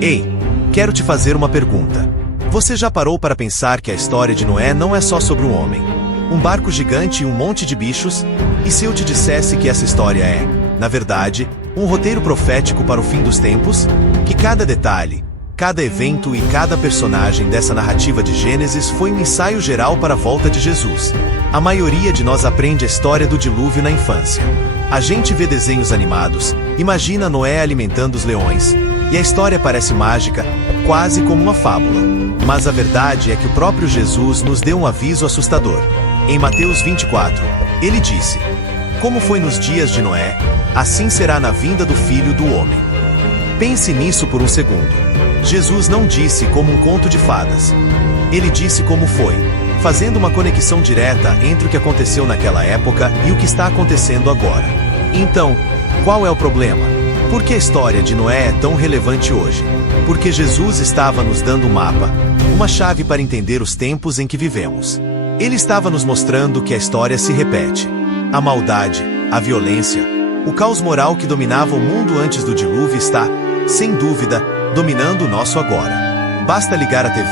Ei, quero te fazer uma pergunta. Você já parou para pensar que a história de Noé não é só sobre um homem, um barco gigante e um monte de bichos? E se eu te dissesse que essa história é, na verdade, um roteiro profético para o fim dos tempos? Que cada detalhe, cada evento e cada personagem dessa narrativa de Gênesis foi um ensaio geral para a volta de Jesus. A maioria de nós aprende a história do dilúvio na infância. A gente vê desenhos animados, imagina Noé alimentando os leões, e a história parece mágica, quase como uma fábula. Mas a verdade é que o próprio Jesus nos deu um aviso assustador. Em Mateus 24, ele disse: "Como foi nos dias de Noé, assim será na vinda do Filho do Homem." Pense nisso por um segundo. Jesus não disse como um conto de fadas. Ele disse como foi, fazendo uma conexão direta entre o que aconteceu naquela época e o que está acontecendo agora. Então, qual é o problema? Por que a história de Noé é tão relevante hoje? Porque Jesus estava nos dando um mapa, uma chave para entender os tempos em que vivemos. Ele estava nos mostrando que a história se repete. A maldade, a violência, o caos moral que dominava o mundo antes do dilúvio está, sem dúvida, dominando o nosso agora. Basta ligar a TV,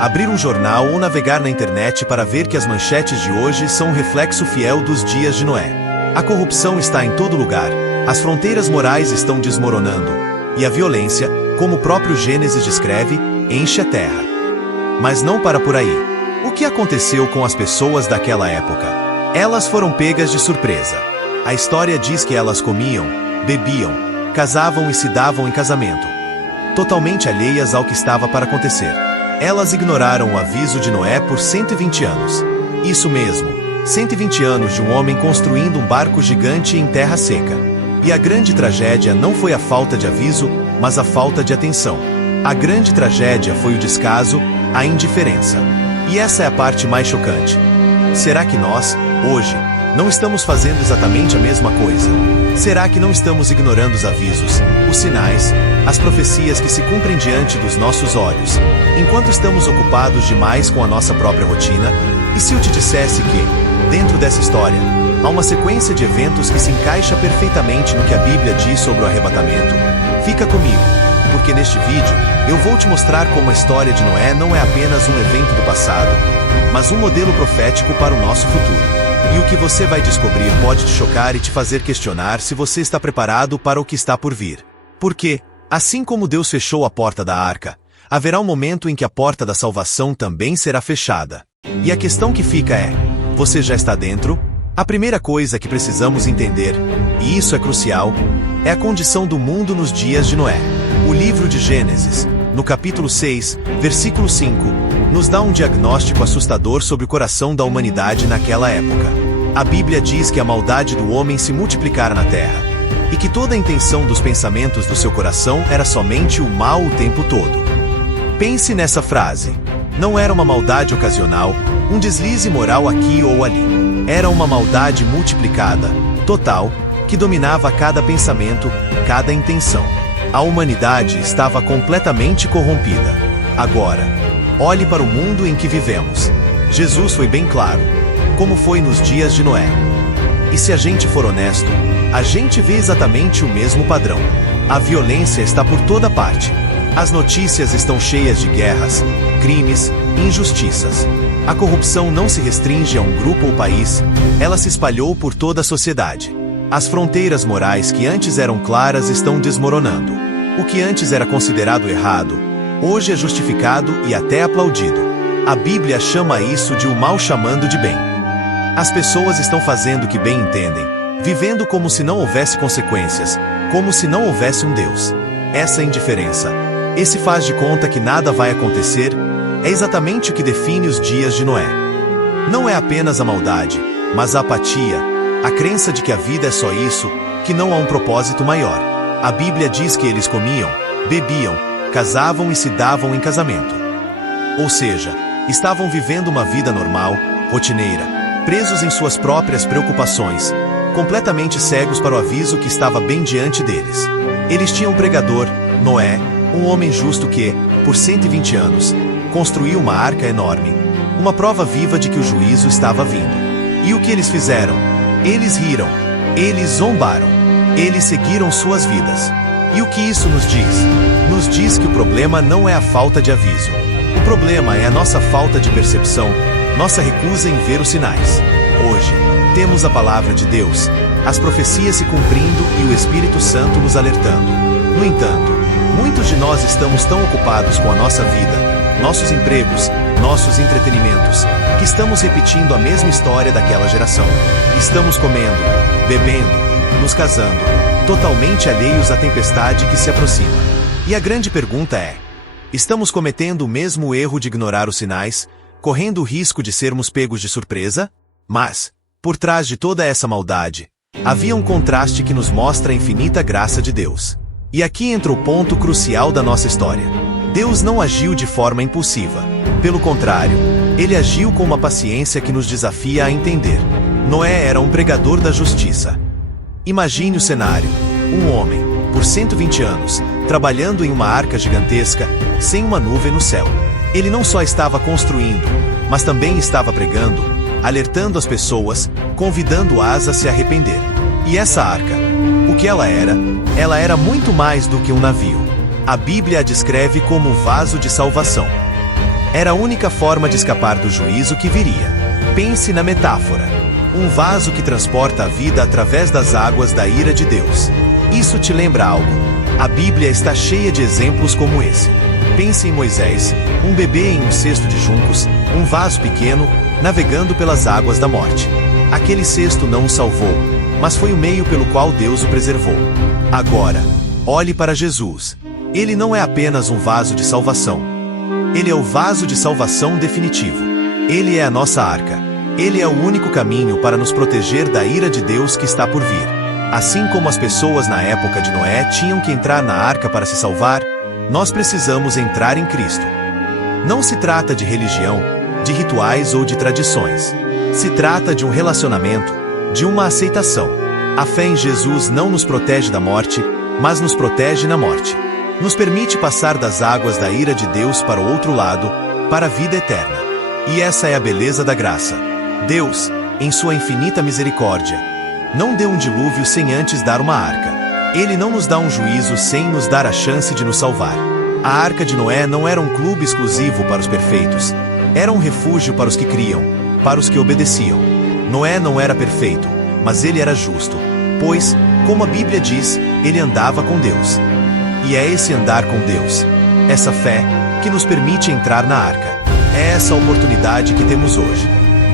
abrir um jornal ou navegar na internet para ver que as manchetes de hoje são um reflexo fiel dos dias de Noé. A corrupção está em todo lugar, as fronteiras morais estão desmoronando, e a violência, como o próprio Gênesis descreve, enche a terra. Mas não para por aí. O que aconteceu com as pessoas daquela época? Elas foram pegas de surpresa. A história diz que elas comiam, bebiam, casavam e se davam em casamento, totalmente alheias ao que estava para acontecer. Elas ignoraram o aviso de Noé por 120 anos. Isso mesmo, 120 anos de um homem construindo um barco gigante em terra seca. E a grande tragédia não foi a falta de aviso, mas a falta de atenção. A grande tragédia foi o descaso, a indiferença. E essa é a parte mais chocante. Será que nós, hoje, não estamos fazendo exatamente a mesma coisa? Será que não estamos ignorando os avisos, os sinais, as profecias que se cumprem diante dos nossos olhos, enquanto estamos ocupados demais com a nossa própria rotina? E se eu te dissesse que, dentro dessa história, há uma sequência de eventos que se encaixa perfeitamente no que a Bíblia diz sobre o arrebatamento? Fica comigo, porque neste vídeo, eu vou te mostrar como a história de Noé não é apenas um evento do passado, mas um modelo profético para o nosso futuro. E o que você vai descobrir pode te chocar e te fazer questionar se você está preparado para o que está por vir. Porque, assim como Deus fechou a porta da arca, haverá um momento em que a porta da salvação também será fechada. E a questão que fica é: você já está dentro? A primeira coisa que precisamos entender, e isso é crucial, é a condição do mundo nos dias de Noé. O livro de Gênesis, no capítulo 6, versículo 5, nos dá um diagnóstico assustador sobre o coração da humanidade naquela época. A Bíblia diz que a maldade do homem se multiplicara na terra, e que toda a intenção dos pensamentos do seu coração era somente o mal o tempo todo. Pense nessa frase. Não era uma maldade ocasional, um deslize moral aqui ou ali. Era uma maldade multiplicada, total, que dominava cada pensamento, cada intenção. A humanidade estava completamente corrompida. Agora, olhe para o mundo em que vivemos. Jesus foi bem claro, como foi nos dias de Noé. E se a gente for honesto, a gente vê exatamente o mesmo padrão. A violência está por toda parte. As notícias estão cheias de guerras, crimes, injustiças. A corrupção não se restringe a um grupo ou país, ela se espalhou por toda a sociedade. As fronteiras morais que antes eram claras estão desmoronando. O que antes era considerado errado, hoje é justificado e até aplaudido. A Bíblia chama isso de o mal chamando de bem. As pessoas estão fazendo o que bem entendem, vivendo como se não houvesse consequências, como se não houvesse um Deus. Essa indiferença, esse faz de conta que nada vai acontecer, é exatamente o que define os dias de Noé. Não é apenas a maldade, mas a apatia, a crença de que a vida é só isso, que não há um propósito maior. A Bíblia diz que eles comiam, bebiam, casavam e se davam em casamento. Ou seja, estavam vivendo uma vida normal, rotineira, presos em suas próprias preocupações, completamente cegos para o aviso que estava bem diante deles. Eles tinham um pregador, Noé, um homem justo que, por 120 anos, construiu uma arca enorme, uma prova viva de que o juízo estava vindo. E o que eles fizeram? Eles riram, eles zombaram, eles seguiram suas vidas. E o que isso nos diz? Nos diz que o problema não é a falta de aviso. O problema é a nossa falta de percepção, nossa recusa em ver os sinais. Hoje, temos a palavra de Deus, as profecias se cumprindo e o Espírito Santo nos alertando. No entanto, muitos de nós estamos tão ocupados com a nossa vida, nossos empregos, nossos entretenimentos, que estamos repetindo a mesma história daquela geração. Estamos comendo, bebendo, nos casando, totalmente alheios à tempestade que se aproxima. E a grande pergunta é: estamos cometendo o mesmo erro de ignorar os sinais, correndo o risco de sermos pegos de surpresa? Mas, por trás de toda essa maldade, havia um contraste que nos mostra a infinita graça de Deus. E aqui entra o ponto crucial da nossa história. Deus não agiu de forma impulsiva. Pelo contrário, ele agiu com uma paciência que nos desafia a entender. Noé era um pregador da justiça. Imagine o cenário: um homem, por 120 anos, trabalhando em uma arca gigantesca, sem uma nuvem no céu. Ele não só estava construindo, mas também estava pregando, alertando as pessoas, convidando-as a se arrepender. E essa arca, o que ela era? Ela era muito mais do que um navio. A Bíblia a descreve como um vaso de salvação. Era a única forma de escapar do juízo que viria. Pense na metáfora: um vaso que transporta a vida através das águas da ira de Deus. Isso te lembra algo? A Bíblia está cheia de exemplos como esse. Pense em Moisés, um bebê em um cesto de juncos, um vaso pequeno, navegando pelas águas da morte. Aquele cesto não o salvou, mas foi o meio pelo qual Deus o preservou. Agora, olhe para Jesus. Ele não é apenas um vaso de salvação. Ele é o vaso de salvação definitivo. Ele é a nossa arca. Ele é o único caminho para nos proteger da ira de Deus que está por vir. Assim como as pessoas na época de Noé tinham que entrar na arca para se salvar, nós precisamos entrar em Cristo. Não se trata de religião, de rituais ou de tradições. Se trata de um relacionamento, de uma aceitação. A fé em Jesus não nos protege da morte, mas nos protege na morte. Nos permite passar das águas da ira de Deus para o outro lado, para a vida eterna. E essa é a beleza da graça. Deus, em sua infinita misericórdia, não deu um dilúvio sem antes dar uma arca. Ele não nos dá um juízo sem nos dar a chance de nos salvar. A arca de Noé não era um clube exclusivo para os perfeitos. Era um refúgio para os que criam, para os que obedeciam. Noé não era perfeito, mas ele era justo, pois, como a Bíblia diz, ele andava com Deus. E é esse andar com Deus, essa fé, que nos permite entrar na arca. É essa oportunidade que temos hoje,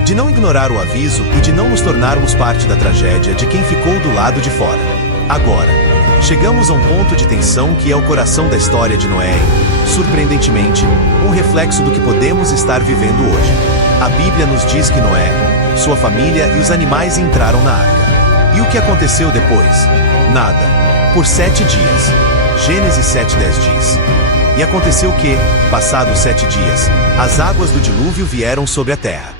de não ignorar o aviso e de não nos tornarmos parte da tragédia de quem ficou do lado de fora. Agora, chegamos a um ponto de tensão que é o coração da história de Noé e, surpreendentemente, um reflexo do que podemos estar vivendo hoje. A Bíblia nos diz que Noé, sua família e os animais entraram na arca. E o que aconteceu depois? Nada. Por 7 dias. Gênesis 7:10 diz: E aconteceu que, passados 7 dias, as águas do dilúvio vieram sobre a terra.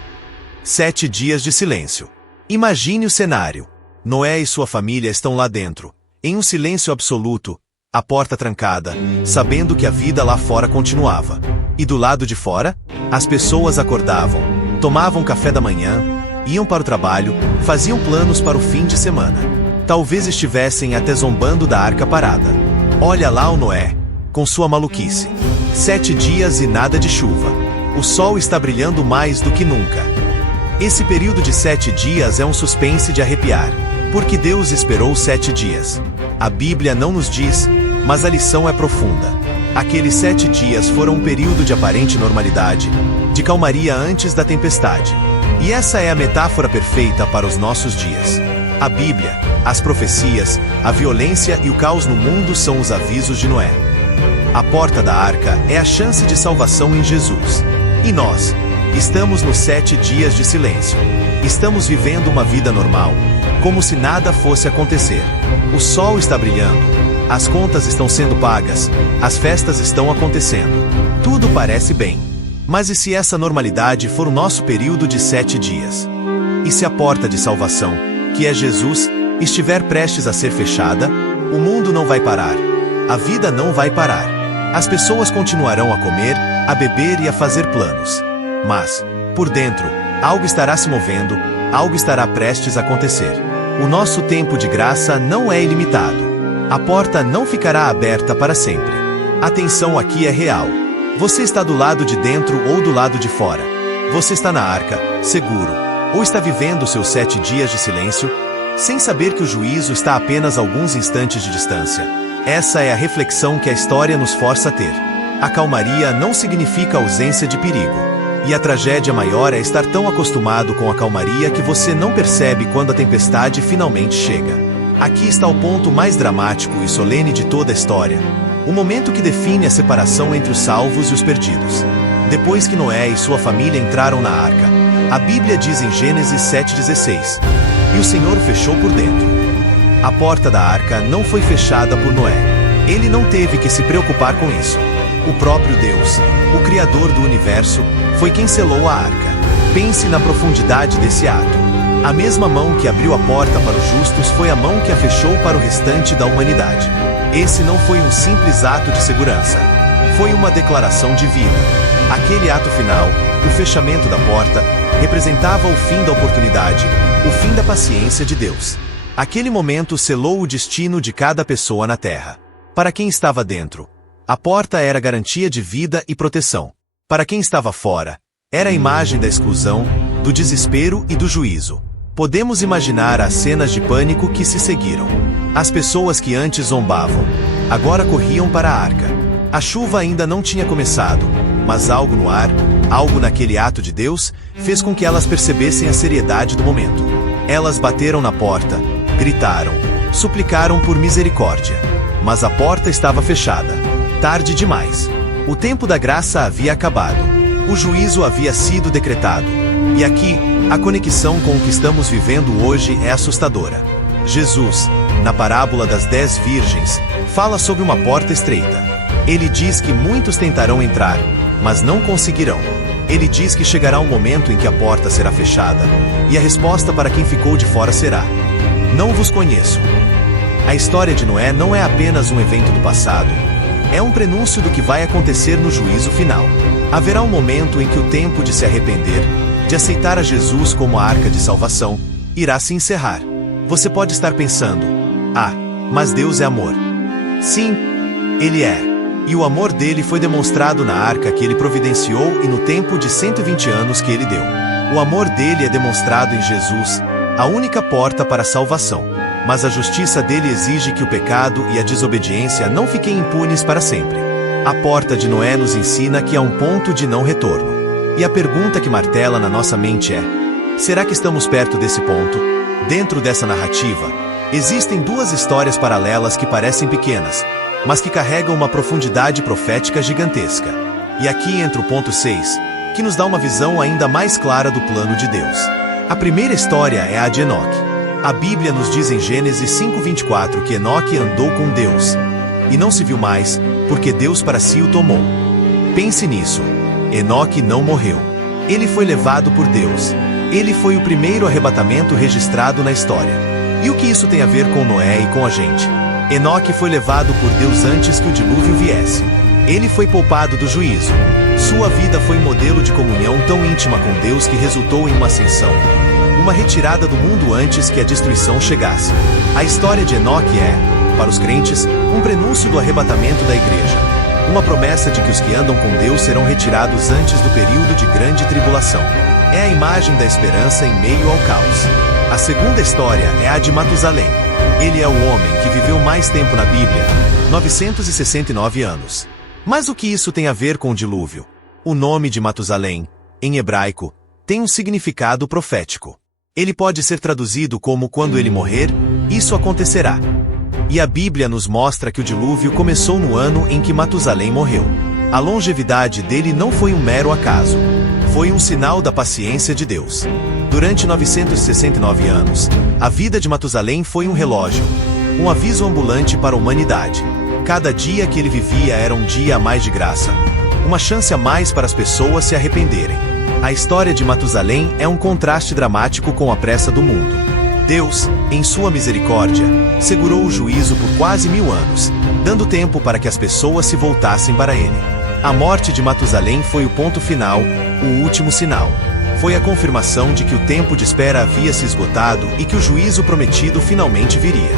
7 dias de silêncio. Imagine o cenário. Noé e sua família estão lá dentro, em um silêncio absoluto, a porta trancada, sabendo que a vida lá fora continuava. E do lado de fora, as pessoas acordavam, tomavam café da manhã, iam para o trabalho, faziam planos para o fim de semana. Talvez estivessem até zombando da arca parada. Olha lá o Noé, com sua maluquice. 7 dias e nada de chuva. O sol está brilhando mais do que nunca. Esse período de 7 dias é um suspense de arrepiar. Porque Deus esperou 7 dias. A Bíblia não nos diz, mas a lição é profunda. Aqueles 7 dias foram um período de aparente normalidade, de calmaria antes da tempestade. E essa é a metáfora perfeita para os nossos dias. A Bíblia, as profecias, a violência e o caos no mundo são os avisos de Noé. A porta da arca é a chance de salvação em Jesus. E nós, estamos nos 7 dias de silêncio. Estamos vivendo uma vida normal, como se nada fosse acontecer. O sol está brilhando, as contas estão sendo pagas, as festas estão acontecendo. Tudo parece bem. Mas e se essa normalidade for o nosso período de 7 dias? E se a porta de salvação, que é Jesus, estiver prestes a ser fechada? O mundo não vai parar. A vida não vai parar. As pessoas continuarão a comer, a beber e a fazer planos. Mas, por dentro, algo estará se movendo, algo estará prestes a acontecer. O nosso tempo de graça não é ilimitado. A porta não ficará aberta para sempre. A tensão aqui é real. Você está do lado de dentro ou do lado de fora? Você está na arca, seguro, ou está vivendo seus 7 dias de silêncio, sem saber que o juízo está a apenas alguns instantes de distância? Essa é a reflexão que a história nos força a ter. A calmaria não significa ausência de perigo. E a tragédia maior é estar tão acostumado com a calmaria que você não percebe quando a tempestade finalmente chega. Aqui está o ponto mais dramático e solene de toda a história. O momento que define a separação entre os salvos e os perdidos. Depois que Noé e sua família entraram na arca, a Bíblia diz em Gênesis 7,16: "E o Senhor o fechou por dentro." A porta da arca não foi fechada por Noé. Ele não teve que se preocupar com isso. O próprio Deus, o Criador do universo, foi quem selou a arca. Pense na profundidade desse ato. A mesma mão que abriu a porta para os justos foi a mão que a fechou para o restante da humanidade. Esse não foi um simples ato de segurança. Foi uma declaração divina. Aquele ato final, o fechamento da porta, representava o fim da oportunidade, o fim da paciência de Deus. Aquele momento selou o destino de cada pessoa na Terra. Para quem estava dentro, a porta era garantia de vida e proteção. Para quem estava fora, era a imagem da exclusão, do desespero e do juízo. Podemos imaginar as cenas de pânico que se seguiram. As pessoas que antes zombavam, agora corriam para a arca. A chuva ainda não tinha começado, mas algo no ar, algo naquele ato de Deus, fez com que elas percebessem a seriedade do momento. Elas bateram na porta, gritaram, suplicaram por misericórdia. Mas a porta estava fechada. Tarde demais. O tempo da graça havia acabado. O juízo havia sido decretado. E aqui, a conexão com o que estamos vivendo hoje é assustadora. Jesus, na parábola das 10 virgens, fala sobre uma porta estreita. Ele diz que muitos tentarão entrar, mas não conseguirão. Ele diz que chegará um momento em que a porta será fechada, e a resposta para quem ficou de fora será: "Não vos conheço." A história de Noé não é apenas um evento do passado. É um prenúncio do que vai acontecer no juízo final. Haverá um momento em que o tempo de se arrepender, de aceitar a Jesus como a arca de salvação, irá se encerrar. Você pode estar pensando: "Ah, mas Deus é amor." Sim, Ele é. E o amor dele foi demonstrado na arca que ele providenciou e no tempo de 120 anos que ele deu. O amor dele é demonstrado em Jesus, a única porta para a salvação. Mas a justiça dele exige que o pecado e a desobediência não fiquem impunes para sempre. A porta de Noé nos ensina que há um ponto de não retorno. E a pergunta que martela na nossa mente é: será que estamos perto desse ponto? Dentro dessa narrativa, existem 2 histórias paralelas que parecem pequenas, mas que carregam uma profundidade profética gigantesca. E aqui entra o ponto 6, que nos dá uma visão ainda mais clara do plano de Deus. A primeira história é a de Enoque. A Bíblia nos diz em Gênesis 5:24 que Enoque andou com Deus, e não se viu mais, porque Deus para si o tomou. Pense nisso. Enoque não morreu. Ele foi levado por Deus. Ele foi o primeiro arrebatamento registrado na história. E o que isso tem a ver com Noé e com a gente? Enoque foi levado por Deus antes que o dilúvio viesse. Ele foi poupado do juízo. Sua vida foi modelo de comunhão tão íntima com Deus que resultou em uma ascensão. Uma retirada do mundo antes que a destruição chegasse. A história de Enoque é, para os crentes, um prenúncio do arrebatamento da igreja. Uma promessa de que os que andam com Deus serão retirados antes do período de grande tribulação. É a imagem da esperança em meio ao caos. A segunda história é a de Matusalém. Ele é o homem que viveu mais tempo na Bíblia, 969 anos. Mas o que isso tem a ver com o dilúvio? O nome de Matusalém, em hebraico, tem um significado profético. Ele pode ser traduzido como "quando ele morrer, isso acontecerá." E a Bíblia nos mostra que o dilúvio começou no ano em que Matusalém morreu. A longevidade dele não foi um mero acaso. Foi um sinal da paciência de Deus. Durante 969 anos, a vida de Matusalém foi um relógio, um aviso ambulante para a humanidade. Cada dia que ele vivia era um dia a mais de graça, uma chance a mais para as pessoas se arrependerem. A história de Matusalém é um contraste dramático com a pressa do mundo. Deus, em sua misericórdia, segurou o juízo por quase 1000 anos, dando tempo para que as pessoas se voltassem para ele. A morte de Matusalém foi o ponto final, o último sinal. Foi a confirmação de que o tempo de espera havia se esgotado e que o juízo prometido finalmente viria.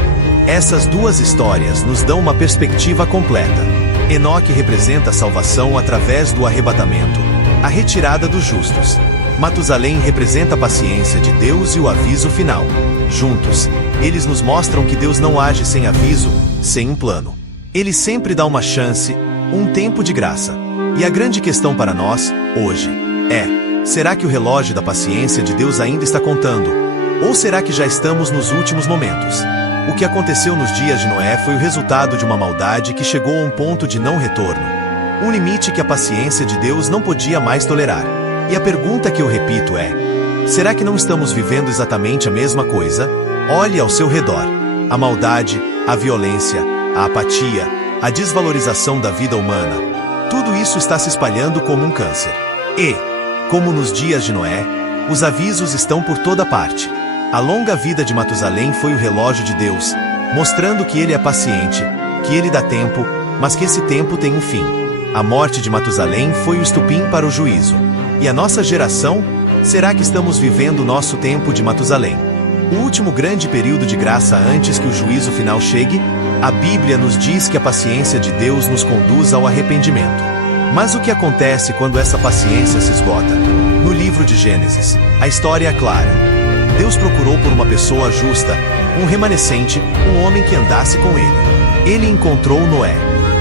Essas duas histórias nos dão uma perspectiva completa. Enoque representa a salvação através do arrebatamento, a retirada dos justos. Matusalém representa a paciência de Deus e o aviso final. Juntos, eles nos mostram que Deus não age sem aviso, sem um plano. Ele sempre dá uma chance, um tempo de graça. E a grande questão para nós, hoje, é: será que o relógio da paciência de Deus ainda está contando? Ou será que já estamos nos últimos momentos? O que aconteceu nos dias de Noé foi o resultado de uma maldade que chegou a um ponto de não retorno. Um limite que a paciência de Deus não podia mais tolerar. E a pergunta que eu repito é: será que não estamos vivendo exatamente a mesma coisa? Olhe ao seu redor. A maldade, a violência, a apatia, a desvalorização da vida humana. Tudo isso está se espalhando como um câncer. E, como nos dias de Noé, os avisos estão por toda parte. A longa vida de Matusalém foi o relógio de Deus, mostrando que ele é paciente, que ele dá tempo, mas que esse tempo tem um fim. A morte de Matusalém foi o estupim para o juízo. E a nossa geração? Será que estamos vivendo o nosso tempo de Matusalém? O último grande período de graça antes que o juízo final chegue? A Bíblia nos diz que a paciência de Deus nos conduz ao arrependimento. Mas o que acontece quando essa paciência se esgota? No livro de Gênesis, a história é clara. Deus procurou por uma pessoa justa, um remanescente, um homem que andasse com ele. Ele encontrou Noé.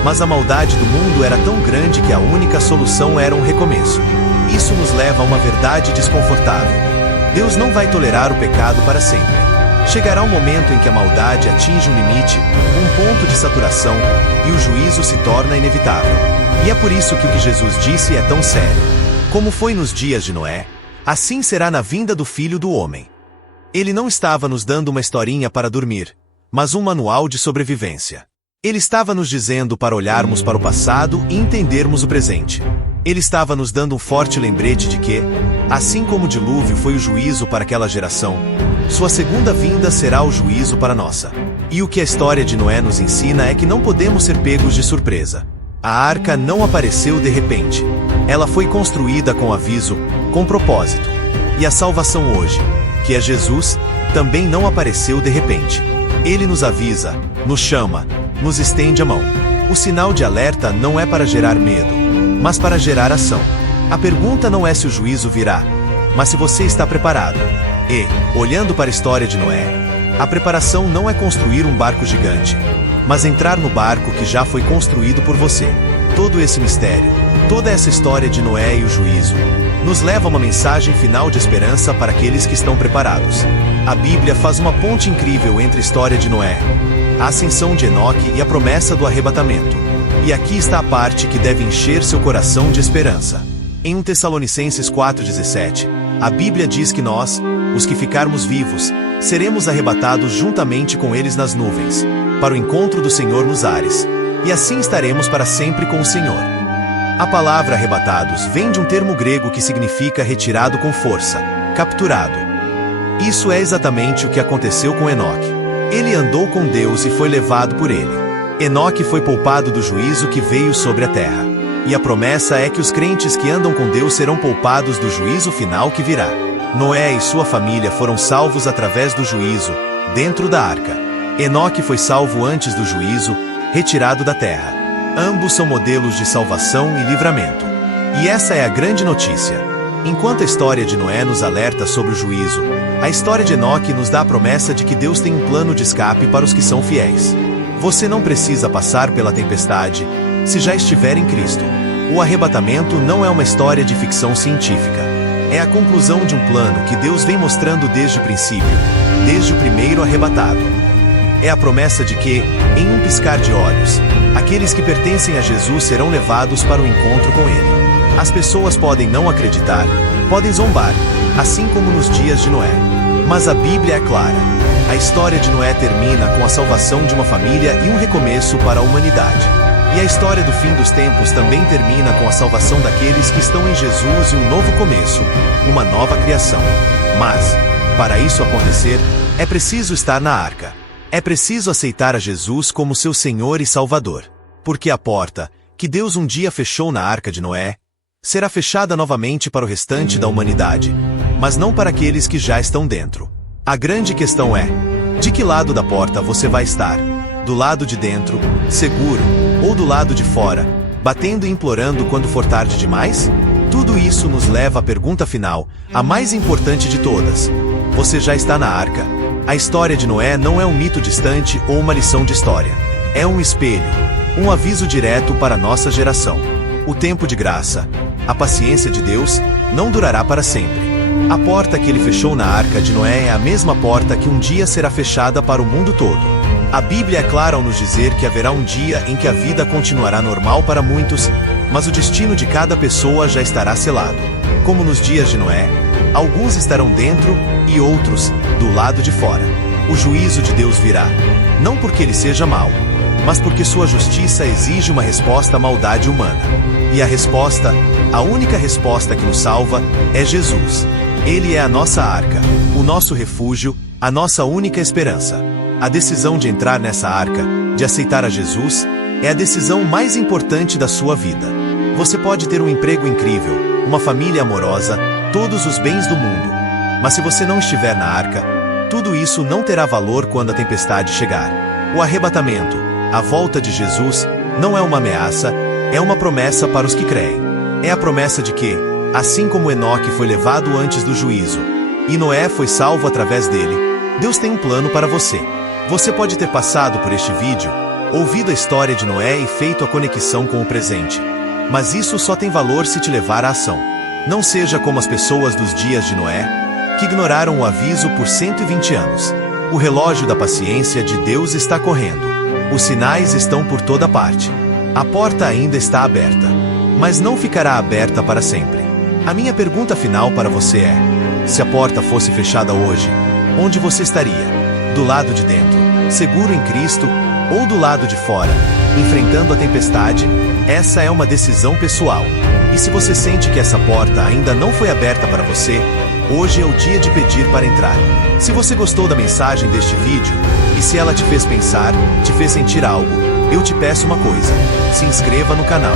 Mas a maldade do mundo era tão grande que a única solução era um recomeço. Isso nos leva a uma verdade desconfortável. Deus não vai tolerar o pecado para sempre. Chegará um momento em que a maldade atinge um limite, um ponto de saturação, e o juízo se torna inevitável. E é por isso que o que Jesus disse é tão sério. Como foi nos dias de Noé, assim será na vinda do Filho do Homem. Ele não estava nos dando uma historinha para dormir, mas um manual de sobrevivência. Ele estava nos dizendo para olharmos para o passado e entendermos o presente. Ele estava nos dando um forte lembrete de que, assim como o dilúvio foi o juízo para aquela geração, sua segunda vinda será o juízo para a nossa. E o que a história de Noé nos ensina é que não podemos ser pegos de surpresa. A arca não apareceu de repente. Ela foi construída com aviso, com propósito. E a salvação hoje, que é Jesus, também não apareceu de repente. Ele nos avisa, nos chama, nos estende a mão. O sinal de alerta não é para gerar medo, mas para gerar ação. A pergunta não é se o juízo virá, mas se você está preparado. E, olhando para a história de Noé, a preparação não é construir um barco gigante, mas entrar no barco que já foi construído por você. Todo esse mistério, toda essa história de Noé e o juízo, nos leva a uma mensagem final de esperança para aqueles que estão preparados. A Bíblia faz uma ponte incrível entre a história de Noé, a ascensão de Enoque e a promessa do arrebatamento. E aqui está a parte que deve encher seu coração de esperança. Em 1 Tessalonicenses 4,17, a Bíblia diz que nós, os que ficarmos vivos, seremos arrebatados juntamente com eles nas nuvens, para o encontro do Senhor nos ares, e assim estaremos para sempre com o Senhor. A palavra arrebatados vem de um termo grego que significa retirado com força, capturado. Isso é exatamente o que aconteceu com Enoque. Ele andou com Deus e foi levado por ele. Enoque foi poupado do juízo que veio sobre a terra. E a promessa é que os crentes que andam com Deus serão poupados do juízo final que virá. Noé e sua família foram salvos através do juízo, dentro da arca. Enoque foi salvo antes do juízo, retirado da terra. Ambos são modelos de salvação e livramento. E essa é a grande notícia. Enquanto a história de Noé nos alerta sobre o juízo, a história de Enoque nos dá a promessa de que Deus tem um plano de escape para os que são fiéis. Você não precisa passar pela tempestade, se já estiver em Cristo. O arrebatamento não é uma história de ficção científica. É a conclusão de um plano que Deus vem mostrando desde o princípio, desde o primeiro arrebatado. É a promessa de que, em um piscar de olhos, aqueles que pertencem a Jesus serão levados para o encontro com Ele. As pessoas podem não acreditar, podem zombar, assim como nos dias de Noé. Mas a Bíblia é clara. A história de Noé termina com a salvação de uma família e um recomeço para a humanidade. E a história do fim dos tempos também termina com a salvação daqueles que estão em Jesus e um novo começo, uma nova criação. Mas, para isso acontecer, é preciso estar na arca. É preciso aceitar a Jesus como seu Senhor e Salvador. Porque a porta, que Deus um dia fechou na arca de Noé, será fechada novamente para o restante da humanidade, mas não para aqueles que já estão dentro. A grande questão é: De que lado da porta você vai estar? Do lado de dentro, seguro, ou do lado de fora, batendo e implorando quando for tarde demais? Tudo isso nos leva à pergunta final, a mais importante de todas. Você já está na arca? A história de Noé não é um mito distante ou uma lição de história. É um espelho, um aviso direto para a nossa geração. O tempo de graça, a paciência de Deus, não durará para sempre. A porta que ele fechou na arca de Noé é a mesma porta que um dia será fechada para o mundo todo. A Bíblia é clara ao nos dizer que haverá um dia em que a vida continuará normal para muitos, mas o destino de cada pessoa já estará selado. Como nos dias de Noé, alguns estarão dentro e outros do lado de fora. O juízo de Deus virá, não porque ele seja mau, mas porque sua justiça exige uma resposta à maldade humana. E a resposta, a única resposta que nos salva, é Jesus. Ele é a nossa arca, o nosso refúgio, a nossa única esperança. A decisão de entrar nessa arca, de aceitar a Jesus, é a decisão mais importante da sua vida. Você pode ter um emprego incrível, uma família amorosa, todos os bens do mundo. Mas se você não estiver na arca, tudo isso não terá valor quando a tempestade chegar. O arrebatamento, a volta de Jesus, não é uma ameaça, é uma promessa para os que creem. É a promessa de que, assim como Enoque foi levado antes do juízo, e Noé foi salvo através dele, Deus tem um plano para você. Você pode ter passado por este vídeo, ouvido a história de Noé e feito a conexão com o presente. Mas isso só tem valor se te levar à ação. Não seja como as pessoas dos dias de Noé, que ignoraram o aviso por 120 anos. O relógio da paciência de Deus está correndo. Os sinais estão por toda parte. A porta ainda está aberta, mas não ficará aberta para sempre. A minha pergunta final para você é: se a porta fosse fechada hoje, onde você estaria? Do lado de dentro, seguro em Cristo, ou do lado de fora, enfrentando a tempestade? Essa é uma decisão pessoal. E se você sente que essa porta ainda não foi aberta para você, hoje é o dia de pedir para entrar. Se você gostou da mensagem deste vídeo, e se ela te fez pensar, te fez sentir algo, eu te peço uma coisa: se inscreva no canal,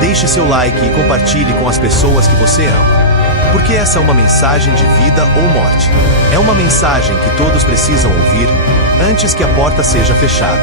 deixe seu like e compartilhe com as pessoas que você ama. Porque essa é uma mensagem de vida ou morte. É uma mensagem que todos precisam ouvir, antes que a porta seja fechada.